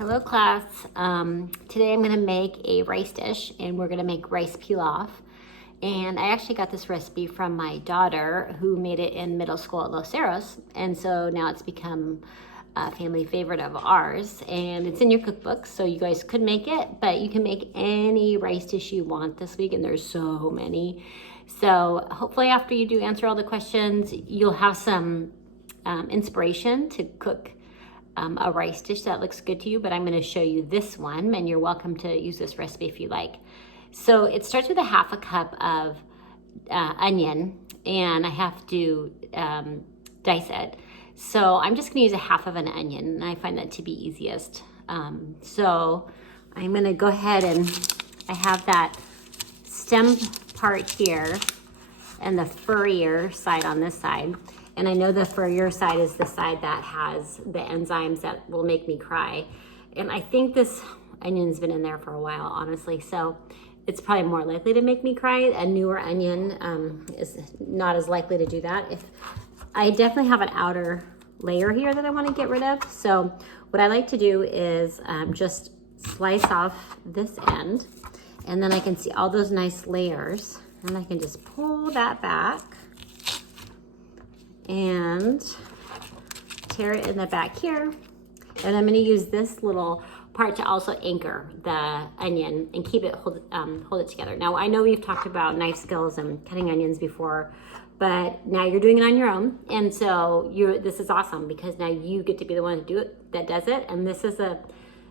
Hello class. Today I'm going to make a rice dish and we're going to make rice pilaf. And I actually got this recipe from my daughter who made it in middle school at Los Cerros. And so now it's become a family favorite of ours. And it's in your cookbook, so you guys could make it, but you can make any rice dish you want this week, and there's so many. So hopefully after you do answer all the questions, you'll have some inspiration to cook a rice dish that looks good to you, but I'm going to show you this one, and you're welcome to use this recipe if you like. So it starts with a half a cup of onion, and I have to dice it. So I'm just going to use a half of an onion, and I find that to be easiest. So I'm going to go ahead and I have that stem part here and the furrier side on this side. And I know the furrier side is the side that has the enzymes that will make me cry. And I think this onion's been in there for a while, honestly. So it's probably more likely to make me cry. A newer onion is not as likely to do that. If I definitely have an outer layer here that I want to get rid of. So what I like to do is just slice off this end, and then I can see all those nice layers, and I can just pull that back and tear it in the back here. And I'm going to use this little part to also anchor the onion and keep it, hold it together. Now I know we've talked about knife skills and cutting onions before, but now you're doing it on your own. And so this is awesome because now you get to be the one to do it, that does it. And this is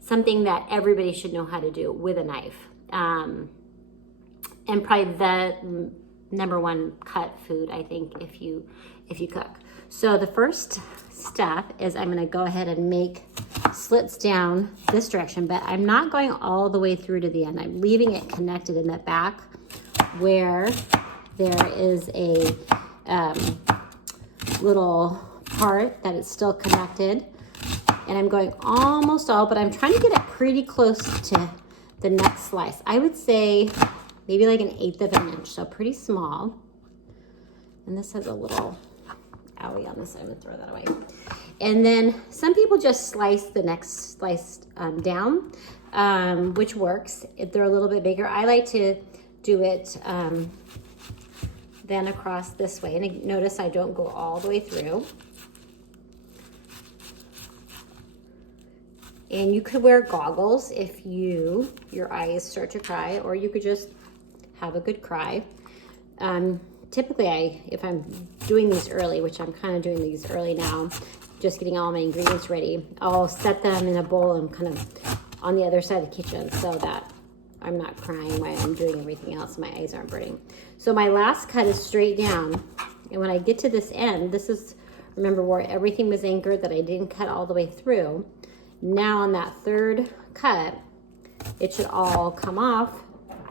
something that everybody should know how to do with a knife. And probably the number one cut food, I think, if you cook. So the first step is I'm going to go ahead and make slits down this direction, but I'm not going all the way through to the end. I'm leaving it connected in the back where there is a little part that is still connected, and I'm going almost all, but I'm trying to get it pretty close to the next slice. I would say maybe like 1/8 of an inch, so pretty small. And this has a little owie on this side. I'm gonna throw that away. And then some people just slice the next slice down, which works if they're a little bit bigger. I like to do it then across this way. And notice I don't go all the way through. And you could wear goggles if your eyes start to cry, or you could just have a good cry. Typically, if I'm doing these early, which I'm kind of doing these early now, just getting all my ingredients ready, I'll set them in a bowl and kind of on the other side of the kitchen so that I'm not crying while I'm doing everything else. My eyes aren't burning. So my last cut is straight down. And when I get to this end, this is, remember where everything was anchored that I didn't cut all the way through. Now on that third cut, it should all come off.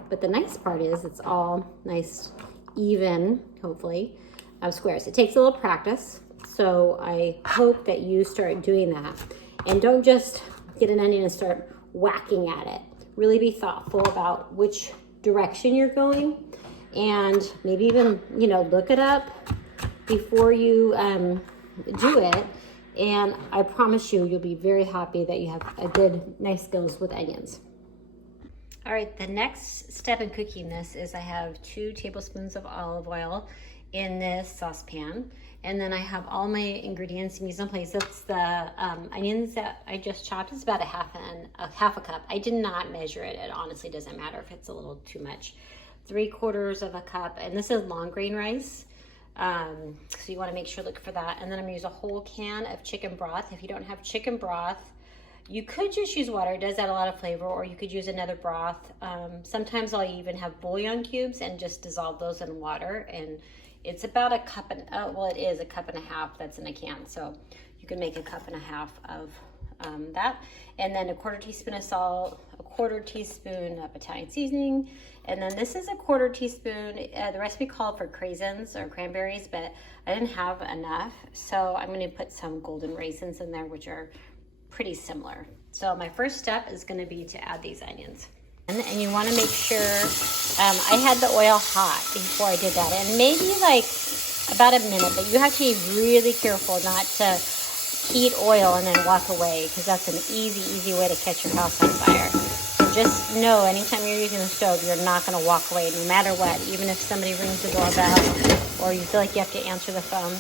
But the nice part is it's all nice, even, hopefully, of squares. It takes a little practice, so I hope that you start doing that. And don't just get an onion and start whacking at it. Really be thoughtful about which direction you're going, and maybe even, look it up before you do it. And I promise you'll be very happy that you have a good, nice skills with onions. All right, the next step in cooking this is I have 2 tablespoons of olive oil in this saucepan, and then I have all my ingredients mise en place. That's the onions that I just chopped. It's about a half a cup. I did not measure it. It honestly doesn't matter if it's a little too much. 3/4 of a cup, and this is long grain rice. So you want to make sure, look for that. And then I'm gonna use a whole can of chicken broth. If you don't have chicken broth, you could just use water. It does add a lot of flavor, or you could use another broth. Sometimes I'll even have bouillon cubes and just dissolve those in water. And it's about a cup and, it is a cup and a half that's in a can. So you can make a cup and a half of that. And then a 1/4 teaspoon of salt, a 1/4 teaspoon of Italian seasoning. And then this is a 1/4 teaspoon. The recipe called for craisins or cranberries, but I didn't have enough. So I'm gonna put some golden raisins in there, which are pretty similar. So my first step is going to be to add these onions. And you want to make sure, I had the oil hot before I did that, and maybe like about a minute, but you have to be really careful not to heat oil and then walk away, because that's an easy way to catch your house on fire. So just know, anytime you're using the stove, you're not going to walk away no matter what, even if somebody rings the doorbell or you feel like you have to answer the phone.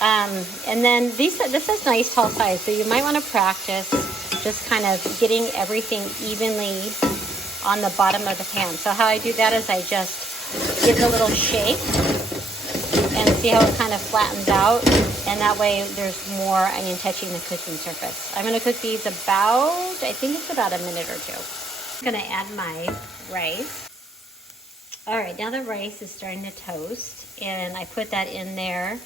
And then this is nice tall size, so you might want to practice just kind of getting everything evenly on the bottom of the pan. So how I do that is I just give it a little shake and see how it kind of flattens out, and that way there's more onion touching the cooking surface. I'm going to cook these I think it's about a minute or two. I'm going to add my rice. All right, now the rice is starting to toast, and I put that in there,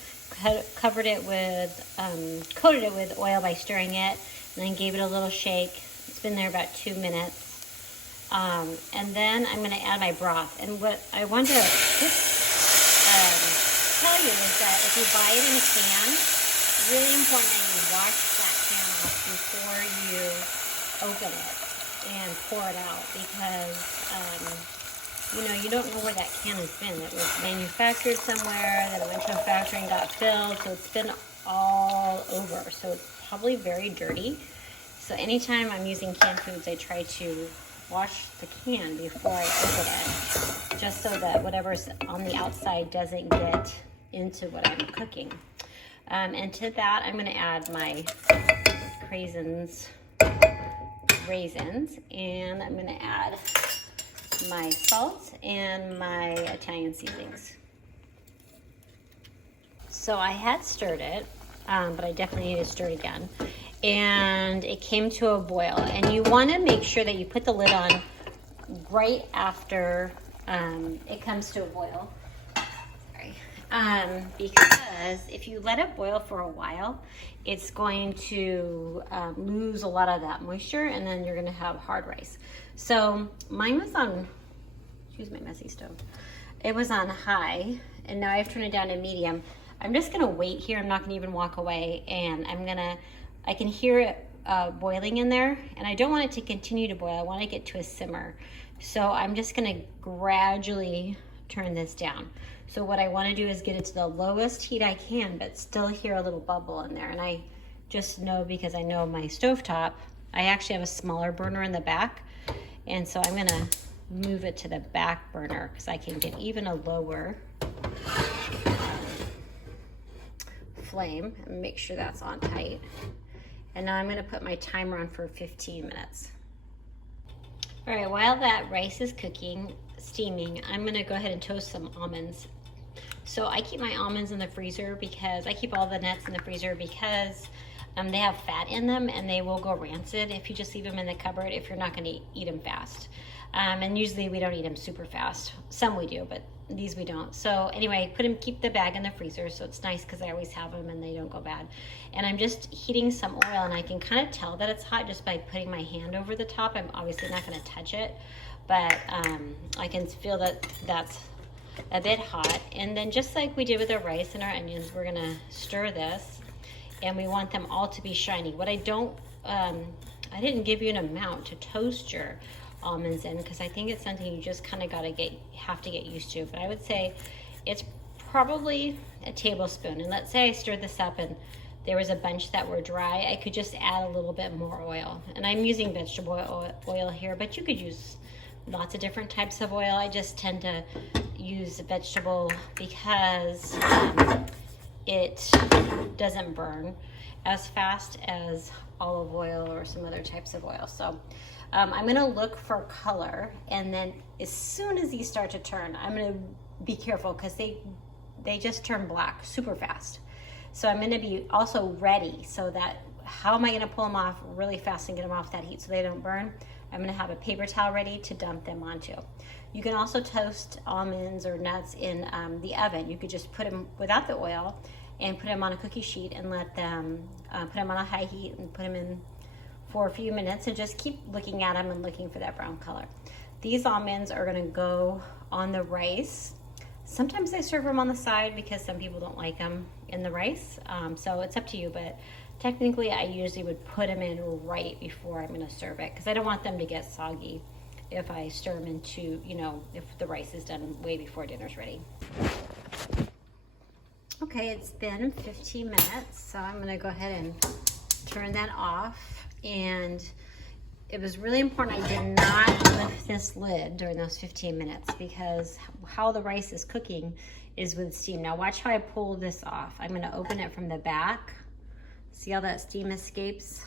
coated it with oil by stirring it, and then gave it a little shake. It's been there about 2 minutes. And then I'm going to add my broth. And what I want to just tell you is that if you buy it in a can, it's really important that you wash that can off before you open it and pour it out, because you don't know where that can has been. It was manufactured somewhere, then it went to a factory and got filled, so it's been all over. So it's probably very dirty. So anytime I'm using canned foods, I try to wash the can before I open it, just so that whatever's on the outside doesn't get into what I'm cooking. And to that, I'm going to add my raisins, and I'm going to add my salt and my Italian seasonings. So I had stirred it, but I definitely need to stir it again. And it came to a boil, and you want to make sure that you put the lid on right after it comes to a boil. Sorry. Because if you let it boil for a while, it's going to lose a lot of that moisture, and then you're going to have hard rice. So mine was on, excuse my messy stove, it was on high, and now I've turned it down to medium. I'm just going to wait here. I'm not going to even walk away, and I can hear it boiling in there, and I don't want it to continue to boil. I want to get to a simmer. So I'm just going to gradually turn this down. So what I want to do is get it to the lowest heat I can, but still hear a little bubble in there. And I just know, because I know my stovetop, I actually have a smaller burner in the back, and so I'm going to move it to the back burner because I can get even a lower flame and make sure that's on tight. And now I'm going to put my timer on for 15 minutes. All right, while that rice is steaming, I'm going to go ahead and toast some almonds. So I keep my almonds in the freezer, because I keep all the nuts in the freezer because they have fat in them and they will go rancid if you just leave them in the cupboard if you're not going to eat them fast. And usually we don't eat them super fast. Some we do, but these we don't. So anyway, keep the bag in the freezer, so it's nice because I always have them and they don't go bad. And I'm just heating some oil, and I can kind of tell that it's hot just by putting my hand over the top. I'm obviously not going to touch it, but I can feel that that's a bit hot. And then just like we did with our rice and our onions, we're going to stir this, and we want them all to be shiny. What I didn't give you an amount to toast your almonds in, because I think it's something you just kind of have to get used to. But I would say it's probably a tablespoon. And let's say I stirred this up and there was a bunch that were dry, I could just add a little bit more oil. And I'm using vegetable oil here, but you could use lots of different types of oil. I just tend to use vegetable because it doesn't burn as fast as olive oil or some other types of oil. So I'm going to look for color, and then as soon as these start to turn, I'm going to be careful because they just turn black super fast. So I'm going to be also ready, so that how am I going to pull them off really fast and get them off that heat so they don't burn? I'm going to have a paper towel ready to dump them onto. You can also toast almonds or nuts in the oven. You could just put them without the oil and put them on a cookie sheet and let them put them on a high heat and put them in for a few minutes, and just keep looking at them and looking for that brown color. These almonds are going to go on the rice. Sometimes I serve them on the side because some people don't like them in the rice, so it's up to you, but technically I usually would put them in right before I'm going to serve it, because I don't want them to get soggy if I stir them into, if the rice is done way before dinner's ready. Okay, it's been 15 minutes, so I'm gonna go ahead and turn that off. And it was really important I did not lift this lid during those 15 minutes because how the rice is cooking is with steam. Now watch how I pull this off. I'm gonna open it from the back. See how that steam escapes?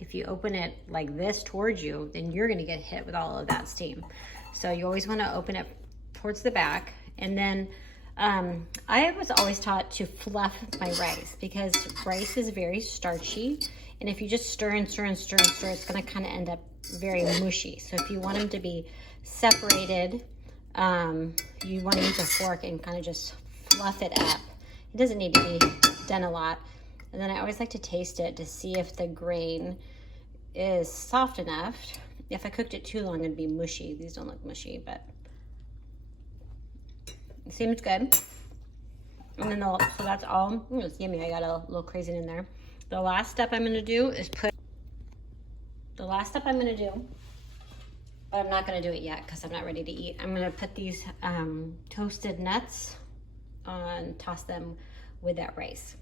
If you open it like this towards you, then you're gonna get hit with all of that steam. So you always wanna open it towards the back. And then I was always taught to fluff my rice because rice is very starchy. And if you just stir and stir and stir and stir, it's gonna kind of end up very mushy. So if you want them to be separated, you wanna use a fork and kind of just fluff it up. It doesn't need to be done a lot. And then I always like to taste it to see if the grain is soft enough. If I cooked it too long, it'd be mushy. These don't look mushy, but it seems good. And then so that's all. It's yummy. I got a little crazy in there. The last step I'm gonna do is but I'm not gonna do it yet because I'm not ready to eat. I'm gonna put these toasted nuts on, toss them with that rice.